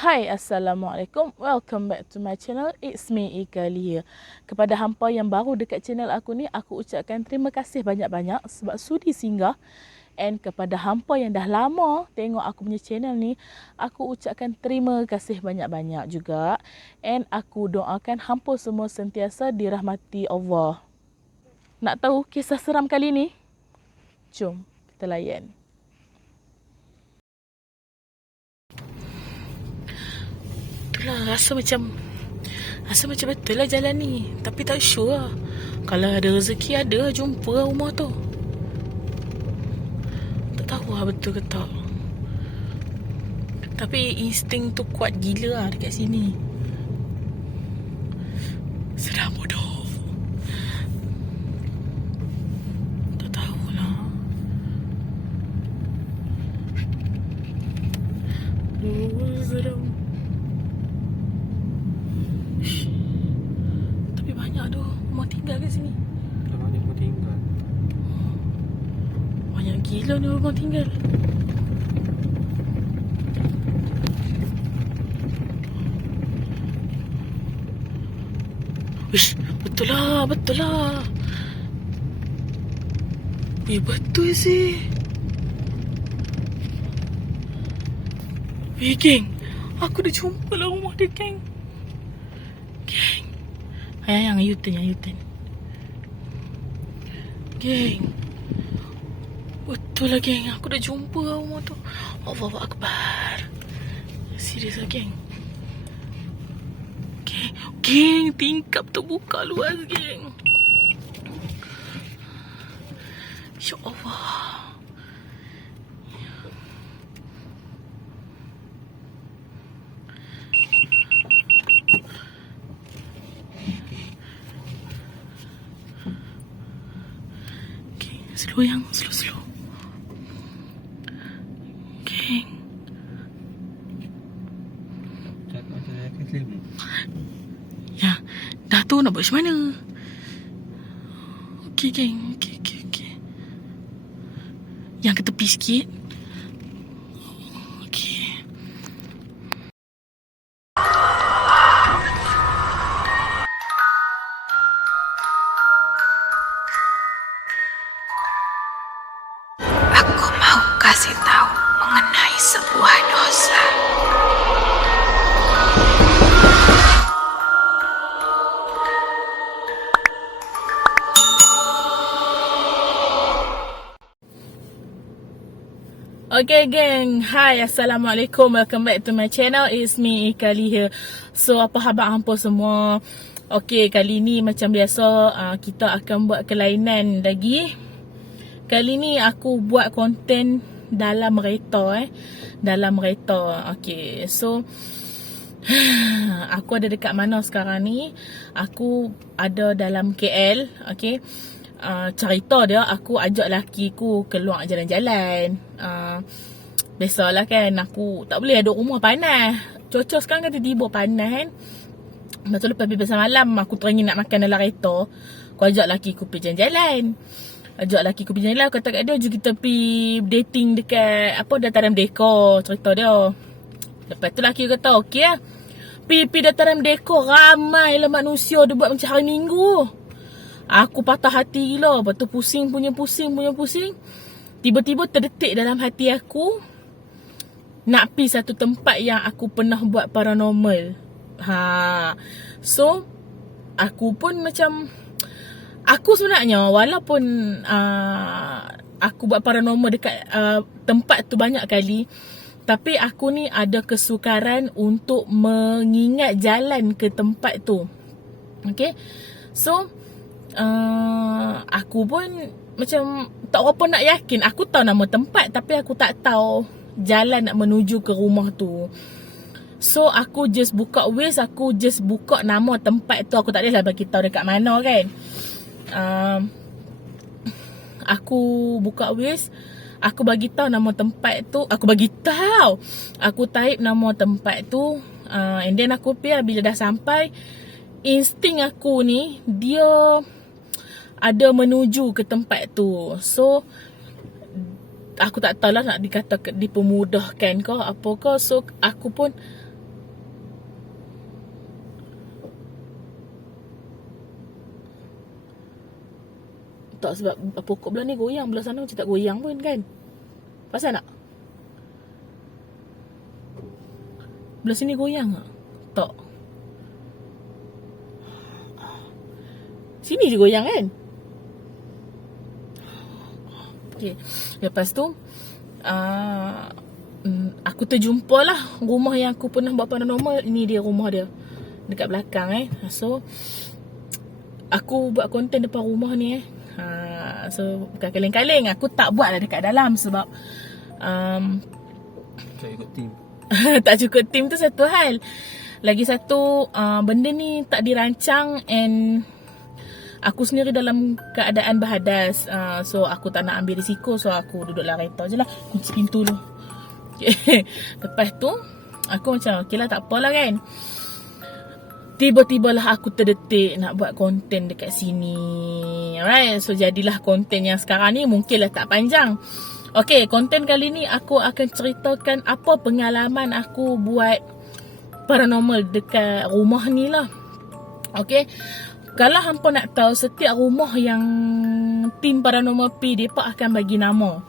Hai, Assalamualaikum. Welcome back to my channel. It's me, Ika Lia. Kepada hampa yang baru dekat channel aku ni, aku ucapkan terima kasih banyak-banyak sebab sudi singgah. And kepada hampa yang dah lama tengok aku punya channel ni, aku ucapkan terima kasih banyak-banyak juga. And aku doakan hampa semua sentiasa dirahmati Allah. Nak tahu kisah seram kali ni? Jom kita layan. Itulah rasa macam betul lah jalan ni. Tapi tak sure lah. Kalau ada rezeki ada jumpa rumah tu. Tak tahu lah betul ke tak. Tapi insting tu kuat gila lah dekat sini. Sedap bodoh. Tak tahulah. Seram. Tapi banyak tu rumah tinggal kat sini. Banyak rumah tinggal. Banyak gila ni rumah tinggal. Wish, betul lah. Betul sih. Geng, aku dah jumpa lah rumah dia, geng. Yang U-turn. Geng. Betul lah, geng. Aku dah jumpa lah rumah tu. Allahu Akbar. Serius lah, geng. Geng, tingkap tu buka luas, geng. Ya Allah. Slow. Geng. Cakap macam saya akan selalu. Ya, dah tu nak buat macam mana? Okey, geng. Okey. Yang ke tepi sikit. Okey. Aku mau kasih tahu mengenai sebuah dosa. Okay, geng. Hi, Assalamualaikum. Welcome back to my channel. It's me, Ika Lia. So, apa khabar hampa semua? Okay, kali ni macam biasa, kita akan buat kelainan lagi. Kali ni aku buat konten dalam kereta. Dalam kereta. Okay, so aku ada dekat mana sekarang ni? Aku ada dalam KL. Okay, cerita dia, aku ajak laki ku keluar jalan-jalan. Biasalah kan, aku tak boleh duduk rumah panas. Cuaca sekarang kan tiba-tiba panas kan. Lepas tu lepas bebas malam, aku teringin nak makan dalam kereta. Aku ajak laki ku pergi jalan-jalan. Aku kata kat dia, jom kita pergi dating dekat Dataran Merdeka. Cerita dia. Lepas tu laki kata, okey lah. Pergi Dataran Merdeka, ramai lah manusia dia buat macam hari Minggu. Aku patah hati gila. Lepas tu pusing. Tiba-tiba terdetik dalam hati aku, nak pergi satu tempat yang aku pernah buat paranormal. So, aku pun macam, aku sebenarnya walaupun aku buat paranormal dekat tempat tu banyak kali, tapi aku ni ada kesukaran untuk mengingat jalan ke tempat tu. Okay, so aku pun macam tak apa nak yakin. Aku tahu nama tempat, tapi aku tak tahu jalan nak menuju ke rumah tu. So aku just buka Waze, aku just buka nama tempat tu. Aku tak adalah bagi tahu dekat mana kan. Aku buka Waze, aku bagi tahu nama tempat tu. Aku type nama tempat tu, and then aku pergi. Bila dah sampai, insting aku ni, dia ada menuju ke tempat tu. So aku tak tahulah nak dikata dipermudahkan ke apa ke. So aku pun Tak, sebab pokok belah ni goyang, belah sana macam tak goyang pun kan. Pasal tak? Belah sini goyang tak? Tak. Sini je goyang kan? Okay. Lepas tu aku terjumpa lah rumah yang aku pernah buat paranormal. Ini dia rumah dia, dekat belakang So aku buat konten depan rumah ni So bukan kaleng-kaleng, aku tak buat lah dekat dalam sebab Tak ikut team. tak cukup tim tu satu hal. Lagi satu, benda ni tak dirancang and aku sendiri dalam keadaan berhadas. So aku tak nak ambil risiko, so aku duduk dalam kereta je lah. Kunci pintu dulu. Okay. Lepas tu aku macam okay lah, tak apalah kan. Tiba-tibalah aku terdetik nak buat konten dekat sini. Alright, so jadilah konten yang sekarang ni mungkinlah tak panjang. Okay, konten kali ni aku akan ceritakan apa pengalaman aku buat paranormal dekat rumah ni lah. Okay, kalau hampa nak tahu, setiap rumah yang tim paranormal P, mereka akan bagi nama.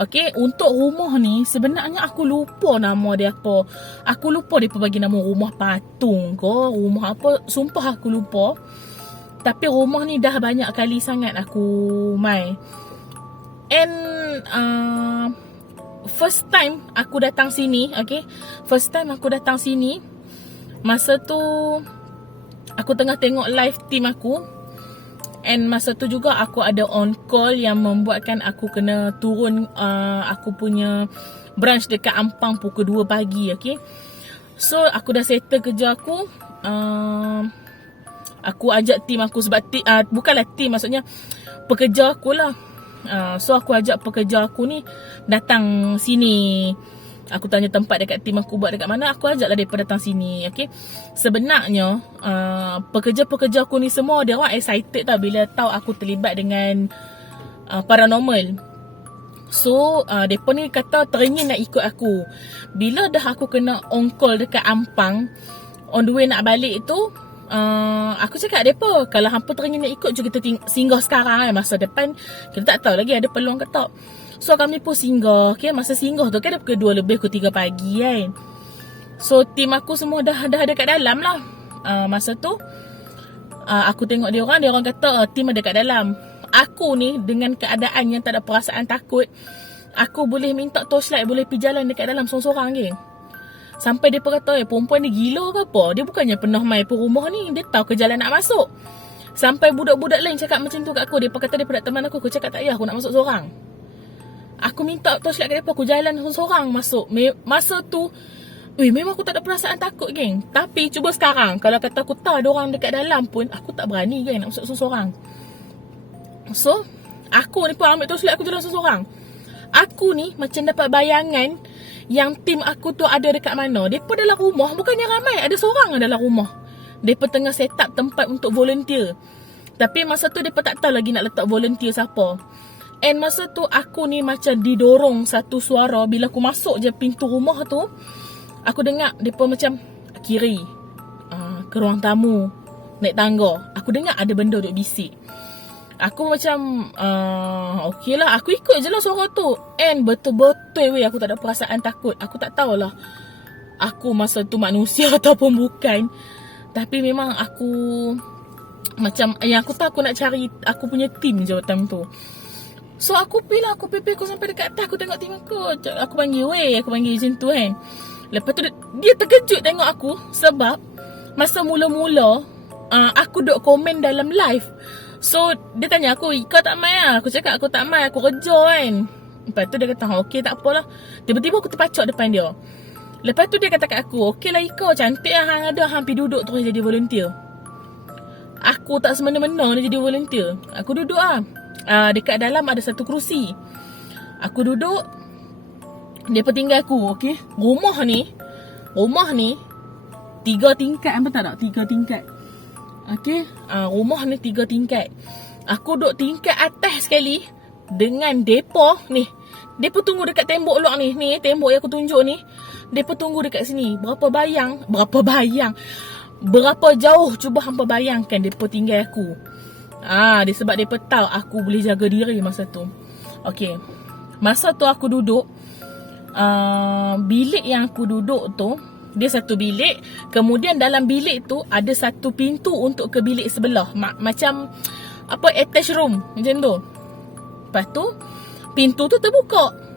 Okay, untuk rumah ni sebenarnya aku lupa nama dia apa. Aku lupa dia bagi nama rumah patung ke, rumah apa, sumpah aku lupa. Tapi rumah ni dah banyak kali sangat aku main. And first time aku datang sini, okay, first time aku datang sini, masa tu aku tengah tengok live team aku. And masa tu juga aku ada on call yang membuatkan aku kena turun aku punya branch dekat Ampang pukul 2 pagi, okay. So aku dah settle kerja aku. Aku ajak team aku sebab bukanlah team, maksudnya pekerja aku lah. So aku ajak pekerja aku ni datang sini. Aku tanya tempat dekat tim aku buat dekat mana, aku ajaklah mereka datang sini, okay. Sebenarnya pekerja-pekerja aku ni semua dia orang excited tau bila tahu aku terlibat dengan paranormal. So mereka ni kata teringin nak ikut aku. Bila dah aku kena on call dekat Ampang, on the way nak balik tu, aku cakap mereka, kalau hampa teringin nak ikut, jom kita singgah sekarang kan. Masa depan kita tak tahu lagi ada peluang ke tak. So kami pun singgah, okay. Masa singgah tu kan dah pukul 2 lebih, pukul 3 pagi kan. So tim aku semua dah dekat dalam lah. Masa tu aku tengok dia orang kata tim ada kat dalam. Aku ni dengan keadaan yang tak ada perasaan takut, aku boleh minta torchlight, boleh pergi jalan dekat dalam sorang-sorang geng. Sampai dia kata, perempuan ni gila ke apa? Dia bukannya pernah main pun rumah ni, dia tahu ke jalan nak masuk. Sampai budak-budak lain cakap macam tu kat aku. Dia kata dia pada teman aku cakap tak payah, aku nak masuk sorang. Aku minta torchlight kat mereka, aku jalan sorang masuk. Masa tu memang aku tak ada perasaan takut geng. Tapi cuba sekarang, kalau kata aku tahu ada orang dekat dalam pun, aku tak berani geng nak masuk sorang. So aku ni pun ambil torchlight, aku jalan sorang. Aku ni macam dapat bayangan yang tim aku tu ada dekat mana. Mereka dalam rumah, bukannya ramai, ada seorang dalam rumah. Mereka tengah set up tempat untuk volunteer. Tapi masa tu mereka tak tahu lagi nak letak volunteer siapa. And masa tu aku ni macam didorong satu suara. Bila aku masuk je pintu rumah tu, aku dengar mereka macam kiri, ke ruang tamu, naik tangga. Aku dengar ada benda duk bisik. Aku macam okey lah, aku ikut je lah suara tu. And betul-betul weh, aku tak ada perasaan takut. Aku tak tahulah aku masa tu manusia ataupun bukan. Tapi memang aku macam, yang aku tahu aku nak cari aku punya team je time tu. So aku pergi lah, aku sampai dekat atas. Aku tengok team aku, aku panggil weh, aku panggil macam tu kan. Lepas tu dia terkejut tengok aku. Sebab masa mula-mula aku duk komen dalam live. So dia tanya aku, kau tak main lah? Aku cakap aku tak main, aku kerja kan. Lepas tu dia kata okey tak apalah. Tiba-tiba aku terpacak depan dia. Lepas tu dia kata kat aku, okey lah Ika, cantik lah hang ada, hang pergi duduk terus jadi volunteer. Aku tak semena-mena nak jadi volunteer. Aku duduk lah. Dekat dalam ada satu kerusi. Aku duduk, dia tinggal aku, okey. Rumah ni 3 tingkat, apa tak? 3 tingkat. Okey, rumah ni 3 tingkat. Aku duduk tingkat atas sekali dengan depa ni. Depa tunggu dekat tembok luar ni. Ni tembok yang aku tunjuk ni. Depa tunggu dekat sini. Berapa jauh cuba hampa bayangkan depa tinggal aku. Dia sebab dia tahu aku boleh jaga diri masa tu. Okay, masa tu aku duduk, bilik yang aku duduk tu, dia satu bilik. Kemudian dalam bilik tu ada satu pintu untuk ke bilik sebelah, macam apa, attached room macam tu. Lepas tu pintu tu terbuka.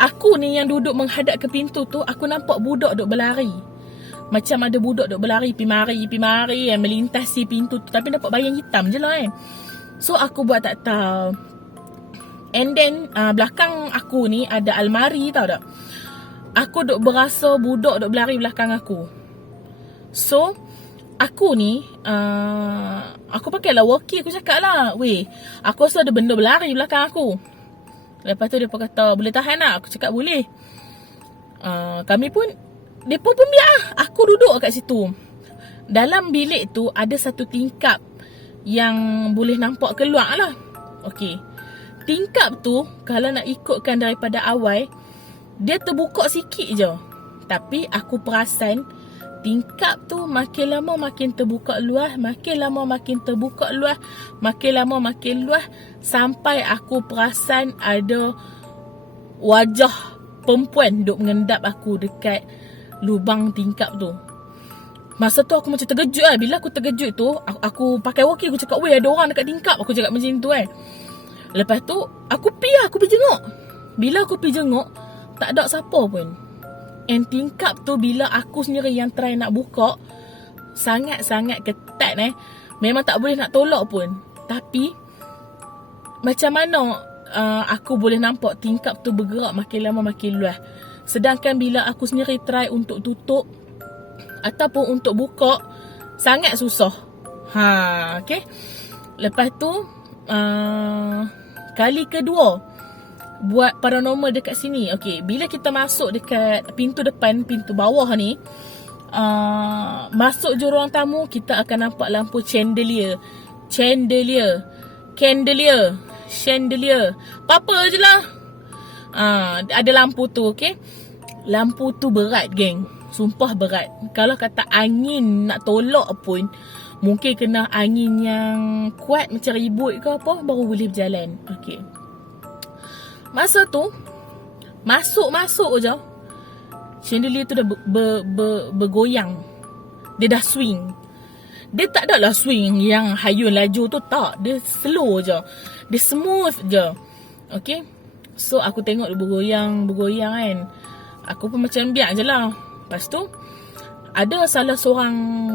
Aku ni yang duduk menghadap ke pintu tu, aku nampak budak duk berlari. Macam ada budak duk berlari, pi mari yang melintasi pintu tu, tapi nampak bayang hitam je lah kan. So aku buat tak tahu. And then belakang aku ni ada almari, tahu tak? Aku duk berasa budak duk berlari belakang aku. So aku ni aku pakailah walkie. Aku cakap lah, weh, aku rasa ada benda berlari belakang aku. Lepas tu dia pun kata, boleh tahan tak? Aku cakap boleh. Kami pun, dia pun biar aku duduk kat situ. Dalam bilik tu ada satu tingkap yang boleh nampak keluar lah. Okay, tingkap tu kalau nak ikutkan daripada awal, dia terbuka sikit je. Tapi aku perasan tingkap tu makin lama makin terbuka luas, makin lama makin terbuka luas, makin lama makin luas, sampai aku perasan ada wajah perempuan duk mengendap aku dekat lubang tingkap tu. Masa tu aku macam terkejut lah. Bila aku terkejut tu, aku pakai walkie, aku cakap, weh, ada orang dekat tingkap. Aku cakap macam tu kan. Lepas tu aku pergi jenguk. Bila aku pergi jenguk, tak ada siapa pun. And tingkap tu bila aku sendiri yang try nak buka, sangat-sangat ketat memang tak boleh nak tolak pun. Tapi macam mana aku boleh nampak tingkap tu bergerak makin lama makin luas. Sedangkan bila aku sendiri try untuk tutup ataupun untuk buka, sangat susah. Okay. Lepas tu kali kedua buat paranormal dekat sini. Okay, bila kita masuk dekat pintu depan, pintu bawah ni, masuk je ruang tamu, kita akan nampak lampu chandelier. Apa-apa je lah. Ada lampu tu, okay. Lampu tu berat, geng. Sumpah berat. Kalau kata angin nak tolak pun, mungkin kena angin yang kuat macam ribut ke apa, baru boleh berjalan. Okay. Masa tu masuk je, chandelier tu dah bergoyang. Dia dah swing. Dia tak adalah swing yang hayun laju tu, tak. Dia slow je. Dia smooth je. Okay. So aku tengok dia bergoyang kan. Aku pun macam biar je lah. Lepas tu ada salah seorang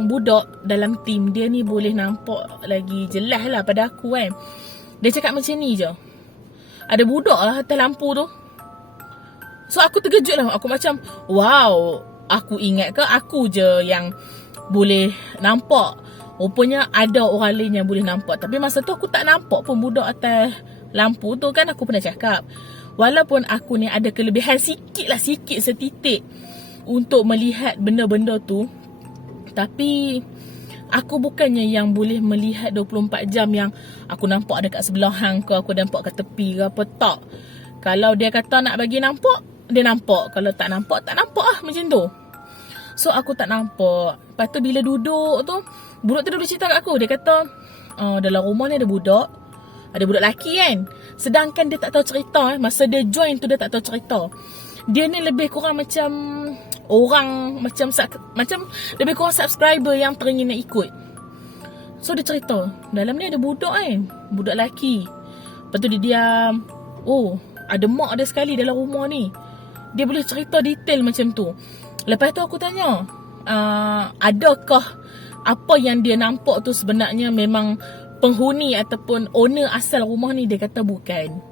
budak dalam tim dia ni, boleh nampak lagi jelas lah pada aku kan. Dia cakap macam ni je, ada budak lah atas lampu tu. So aku terkejut lah. Aku macam, wow, aku ingat ke aku je yang boleh nampak? Rupanya ada orang lain yang boleh nampak. Tapi masa tu aku tak nampak pun budak atas lampu tu kan. Aku pernah cakap, walaupun aku ni ada kelebihan sikit setitik untuk melihat benda-benda tu, tapi aku bukannya yang boleh melihat 24 jam yang aku nampak dekat sebelah hang ke, aku nampak kat tepi ke apa, tak. Kalau dia kata nak bagi nampak, dia nampak. Kalau tak nampak, tak nampak lah, macam tu. So aku tak nampak. Lepas tu bila duduk tu, budak tu duduk cerita kat aku. Dia kata, dalam rumah ni ada budak lelaki kan. Sedangkan dia tak tahu cerita. Masa dia join tu dia tak tahu cerita. Dia ni lebih kurang macam orang, macam lebih kurang subscriber yang teringin nak ikut. So dia cerita, dalam ni ada budak kan, budak lelaki. Lepas tu dia diam. Oh, ada mak dia sekali dalam rumah ni. Dia boleh cerita detail macam tu. Lepas tu aku tanya, adakah apa yang dia nampak tu sebenarnya memang penghuni ataupun owner asal rumah ni? Dia kata bukan.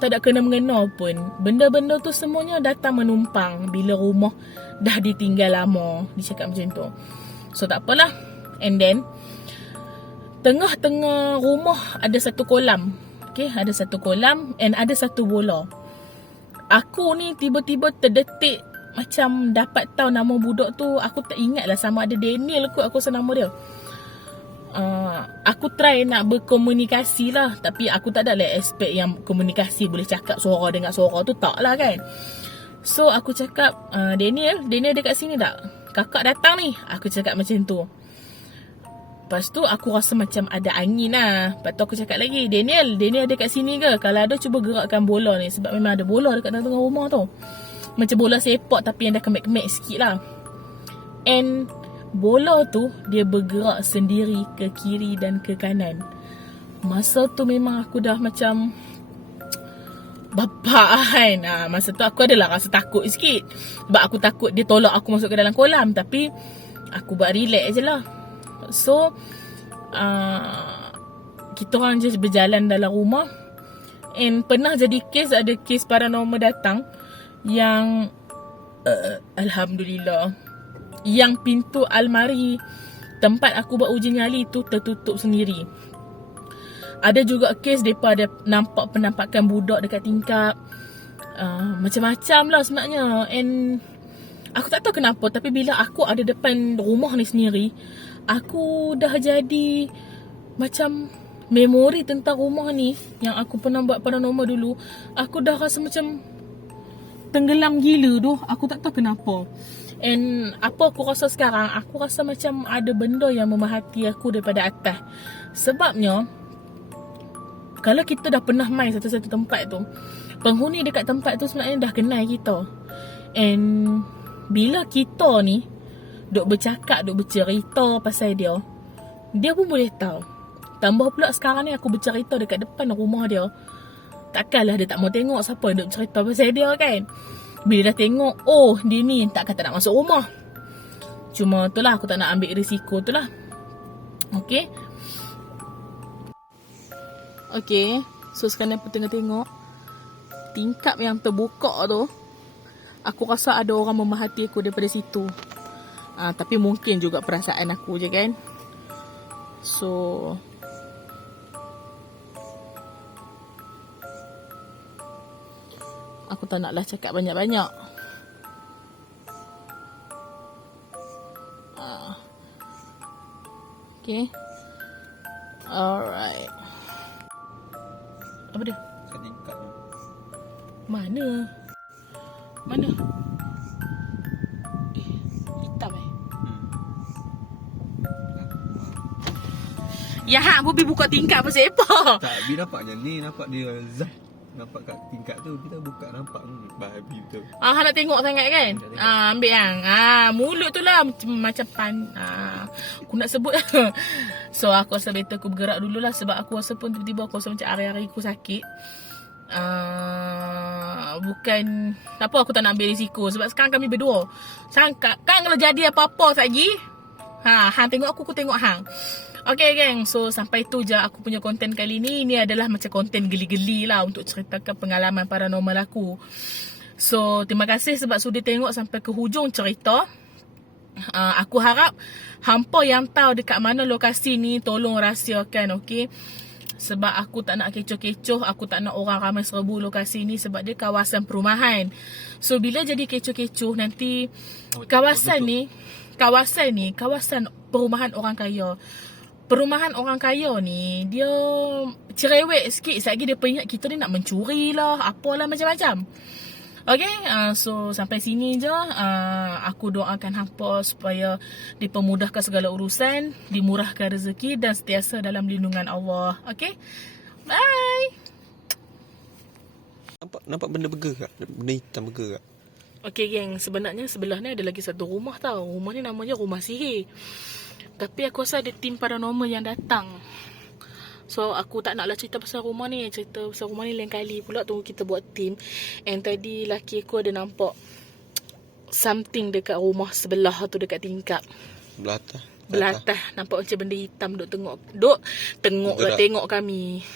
Tak ada kena-mengena pun. Benda-benda tu semuanya datang menumpang bila rumah dah ditinggal lama. Dia cakap macam tu. So tak apalah. And then tengah-tengah rumah ada satu kolam. Okay, ada satu kolam and ada satu bola. Aku ni tiba-tiba terdetik macam dapat tahu nama budak tu. Aku tak ingat lah sama ada Daniel kot, aku rasa nama dia. Aku try nak berkomunikasi lah, tapi aku tak ada lah aspek yang komunikasi boleh cakap suara dengan suara tu, tak lah kan. So aku cakap, Daniel dekat sini tak? Kakak datang ni. Aku cakap macam tu. Lepas tu aku rasa macam ada angin lah. Lepas tu aku cakap lagi, Daniel ada kat sini ke? Kalau ada cuba gerakkan bola ni. Sebab memang ada bola dekat tengah-tengah rumah tu. Macam bola sepak tapi yang dah kemek-kemek sikit lah. And bola tu dia bergerak sendiri ke kiri dan ke kanan. Masa tu memang aku dah macam bapak kan. Masa tu aku adalah rasa takut sikit. Sebab aku takut dia tolak aku masuk ke dalam kolam. Tapi aku buat relax je lah. So kita orang just berjalan dalam rumah. And pernah jadi kes, ada kes paranormal datang yang Alhamdulillah, yang pintu almari tempat aku buat uji nyali tu tertutup sendiri. Ada juga kes mereka ada nampak penampakan budak dekat tingkap. Macam-macam lah sebenarnya. And aku tak tahu kenapa, tapi bila aku ada depan rumah ni sendiri, aku dah jadi macam memori tentang rumah ni yang aku pernah buat paranormal dulu. Aku dah rasa macam tenggelam gila tu. Aku tak tahu kenapa. And apa aku rasa sekarang, aku rasa macam ada benda yang memahati aku daripada atas. Sebabnya kalau kita dah pernah main satu-satu tempat tu, penghuni dekat tempat tu sebenarnya dah kenal kita. And bila kita ni duk bercakap, duk bercerita pasal dia, dia pun boleh tahu. Tambah pula sekarang ni aku bercerita dekat depan rumah dia, takkanlah dia tak mau tengok siapa yang duk cerita pasal dia kan. Bila dah tengok, oh dia ni takkan tak nak masuk rumah. Cuma tu lah, aku tak nak ambil risiko tu lah. Okay. Okay, so sekarang aku tengok tingkap yang terbuka tu. Aku rasa ada orang memahati aku daripada situ. Tapi mungkin juga perasaan aku je kan. So aku tak naklah cakap banyak-banyak. Okay. Alright. Apa dia? Kat tingkat tu. Mana? Hitam Ya hak aku pergi buka tingkap pasal apa? Tak, bila nampak macam ni, nampak dia Zah. Nampak kat tingkat tu, kita buka nampak babi betul. Nak tengok sangat kan? Ambil yang. Mulut tu lah macam pan. Aku nak sebut. So aku rasa better aku bergerak dulu lah. Sebab aku rasa pun tiba-tiba aku rasa macam hari-hari aku sakit. Bukan apa aku tak nak ambil risiko. Sebab sekarang kami berdua. Sangka kan kalau jadi apa-apa lagi, hang tengok aku tengok hang. Okay geng, so sampai tu je aku punya konten kali ni. Ini adalah macam konten geli-geli lah untuk ceritakan pengalaman paranormal aku. So terima kasih sebab sudi tengok sampai ke hujung cerita. Aku harap hampa yang tahu dekat mana lokasi ni tolong rahsiakan, okay? Sebab aku tak nak kecoh-kecoh, aku tak nak orang ramai serbu lokasi ni sebab dia kawasan perumahan. So bila jadi kecoh-kecoh nanti kawasan ni kawasan perumahan orang kaya. Perumahan orang kaya ni dia cerewet sikit. Selagi dia peringat kita ni nak mencuri lah, apalah macam-macam. Okay, so sampai sini je. Aku doakan hampa supaya dipermudahkan segala urusan, dimurahkan rezeki dan sentiasa dalam lindungan Allah. Okay, bye. Nampak benda bergerak, benda hitam bergerak. Okay geng, sebenarnya sebelah ni ada lagi satu rumah tau. Rumah ni namanya Rumah Sihir. Tapi aku rasa ada tim paranormal yang datang. So aku tak naklah cerita pasal rumah ni. Cerita pasal rumah ni lain kali pula tu kita buat tim. And tadi laki aku ada nampak something dekat rumah sebelah tu, dekat tingkap. Belah atas. Nampak macam benda hitam duk tengok kami.